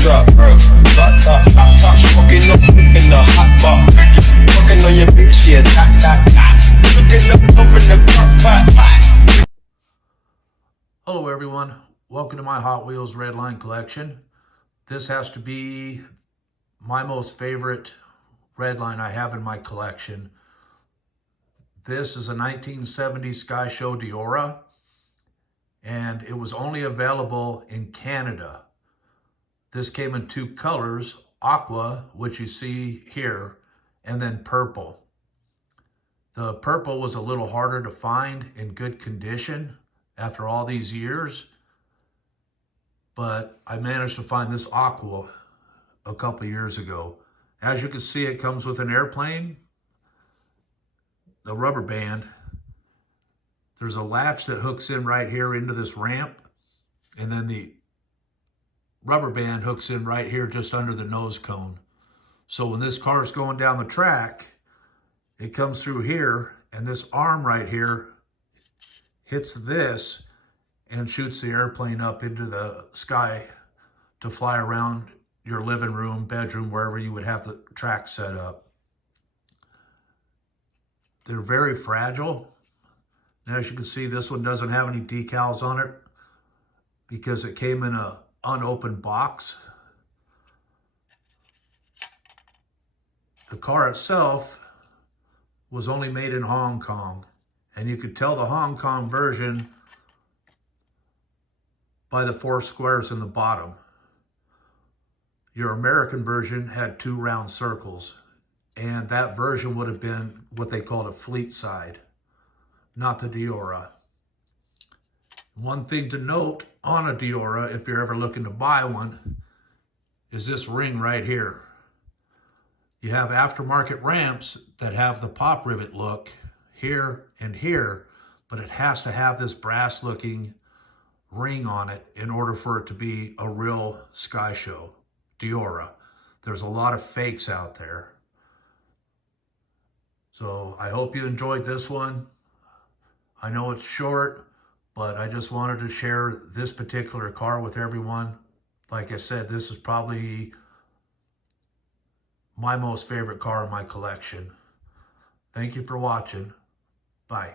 truck. Hot top, smoking up in the hot box. Fucking on your bitch, yeah, looking up in the crock pot. Hello everyone, welcome to my Hot Wheels Redline collection. This has to be my most favorite Redline I have in my collection. This is a 1970 Skyshow Deora, and it was only available in Canada. This came in two colors, aqua, which you see here, and then purple. The purple was a little harder to find in good condition after all these years, but I managed to find this aqua a couple years ago. As you can see, it comes with an airplane, the rubber band. There's a latch that hooks in right here into this ramp, and then the rubber band hooks in right here just under the nose cone. So when this car is going down the track, it comes through here, and this arm right here hits this and shoots the airplane up into the sky to fly around your living room, bedroom, wherever you would have the track set up. They're very fragile. And as you can see, this one doesn't have any decals on it because it came in an unopened box. The car itself was only made in Hong Kong, and you could tell the Hong Kong version by the 4 squares in the bottom. Your American version had 2 round circles, and that version would have been what they called a fleet side, not the Deora. One thing to note on a Deora, if you're ever looking to buy one, is this ring right here. You have aftermarket ramps that have the pop rivet look here and here, but it has to have this brass looking ring on it in order for it to be a real Skyshow Deora. There's a lot of fakes out there. So I hope you enjoyed this one. I know it's short, but I just wanted to share this particular car with everyone. Like I said, this is probably my most favorite car in my collection. Thank you for watching. Bye.